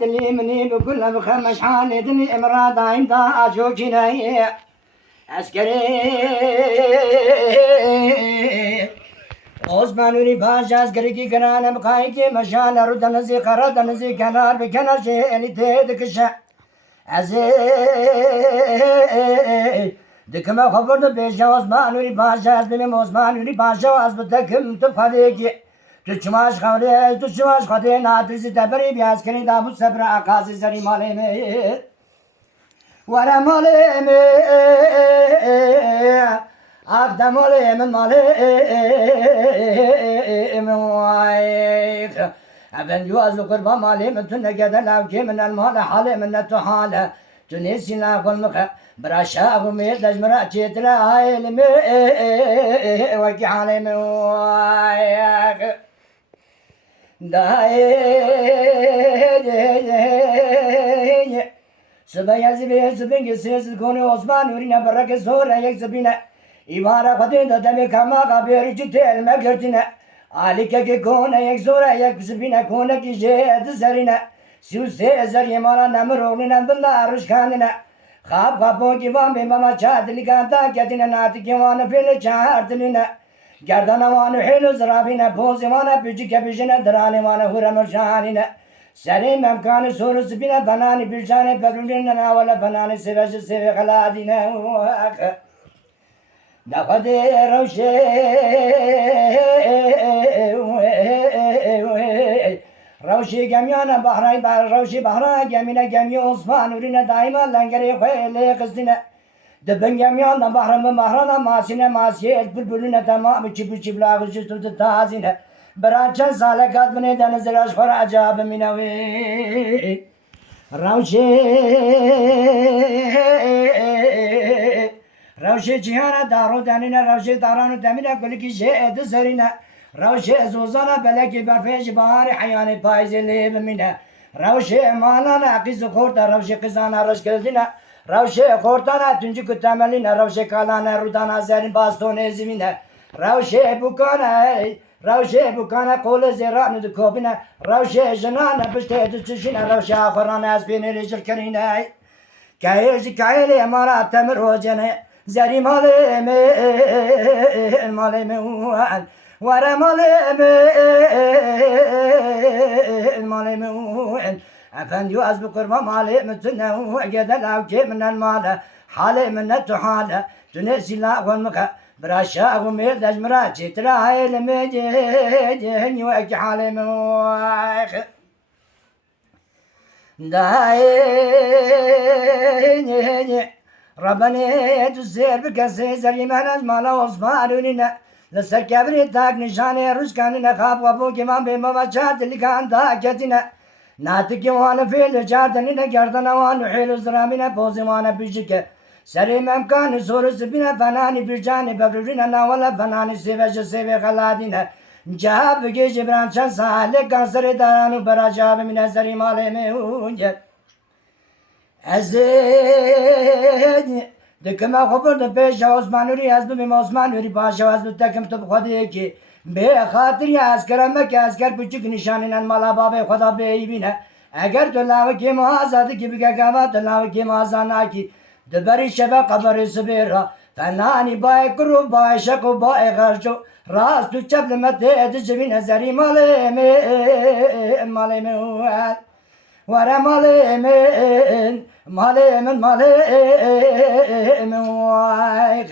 دلی منی بکل بخمش حالدنی امراد آینده آجوکینه اسکری osmanuri baş asgari ki kanalım kay ki maşallah danızı kara danızı kenar bir kenar şey eli dedikşe az dikme haberda beş osmanuri baş benim osmanuri baş az bu takım tıfade ki tuçmaş kavre nadrizi tabiri bir askeri da bu sabra akası zari maleme vara maleme Akdam olayım malım vay. Ben yuazı kurban malım tünne geden avki minel male halim ne tuhale. Tünesi la kulmuk braşa gumi dajmara çetre ailimi ve ki halim vay. Daye Sıbaya zibe zibin gisiz konu Osman ürüne bırakı sonra yek zibine İmara kadında demi kama kabir ciddi görtüne Alike ki kone yek zora yek zibine kone ki jeyed zerine Süse ezer yemana nemir oğlinen billa arış kandine Khab khabon ki van bimama çadili kanta ketine nati ki vanı fili çağırdiline Gerdana vanı hilu zirabine bozi vanı bücü kebişine dirani vanı huremur şahanine Selim emkanı sorusu bine banani bir cane pebrülünden havale banani seveci sevi haladine Dakade ravşe Ravşi gemyana bahray ravşi bahra gemine gemye Osman ürüne daima lengeri koyle kızdine Dibin gemyana bahramı mahrana masine masiye el bülbülüne tamamı çipü çiplağıcı tuttu tazine Bırakın salekat beni denizler aşkara acabı minavi Ravşe cihana daru denine Ravşe daranu demine kulki şeydi serine Ravşe zuzana beleki berfeş bahari hayani payzeli bimine Ravşe malana kızı kurta Ravşe kızana rışkıldine Ravşe kurtana tüncü kütemeline Ravşe kalana rudana zerin baston ezimine Ravşe bukana Ravşe bukana kolu ziranu du kopine Ravşe jenana pişte düşüşine Ravşe afarana azbini ricil kerine Kayırcı kayılı emara temir hocane Zeri malime Vara malime Efendi az bu kurma malime tünne Gedel avki minel male Hale minne tuhale Tünne silah kulmuka Braşa gumil dajmira çitra haylime Cehni ve ki halime Daye Rabbani tüzzer bir kese zergimen azmala Osman önüne Lısır kebri tak nişane rüzkanine Khab kabu kiman bimama çadili kanda ketine Natik kimanı fiili çadinine Gerdana vanı hilu zramine Pozimana bücike Serim emkanı sorusu bine Fenani bir cani bebrürine Navala fenani seveci sevi haladine Cehab geci brançan sahile Kanseri daranu beracabı mine Zerim alemi unye Ezedi Dikime kuburdu peşe Osman Uri yazdı bim Osman Uri paşa yazdı tekim tıp kodiye ki Be hatır ya askereme ki asker buçuk nişaninen mala babe koda beybine Eğer tülağı ki muazadı gibi kekava tülağı ki muazana ki Diberi şebe kabari sıbira Fenani bay kuru bay şaku bay garcu Rast tu çeplime teydi cebine zeri malime Vara malimin vay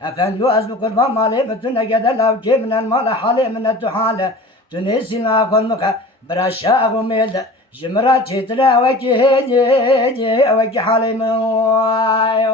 Efendi az bu kurban malimin tüne gedel avki minel male halim ne tuhale Tünesi la kulmuka braşa gumilde Jimra çetre ve ki halim vay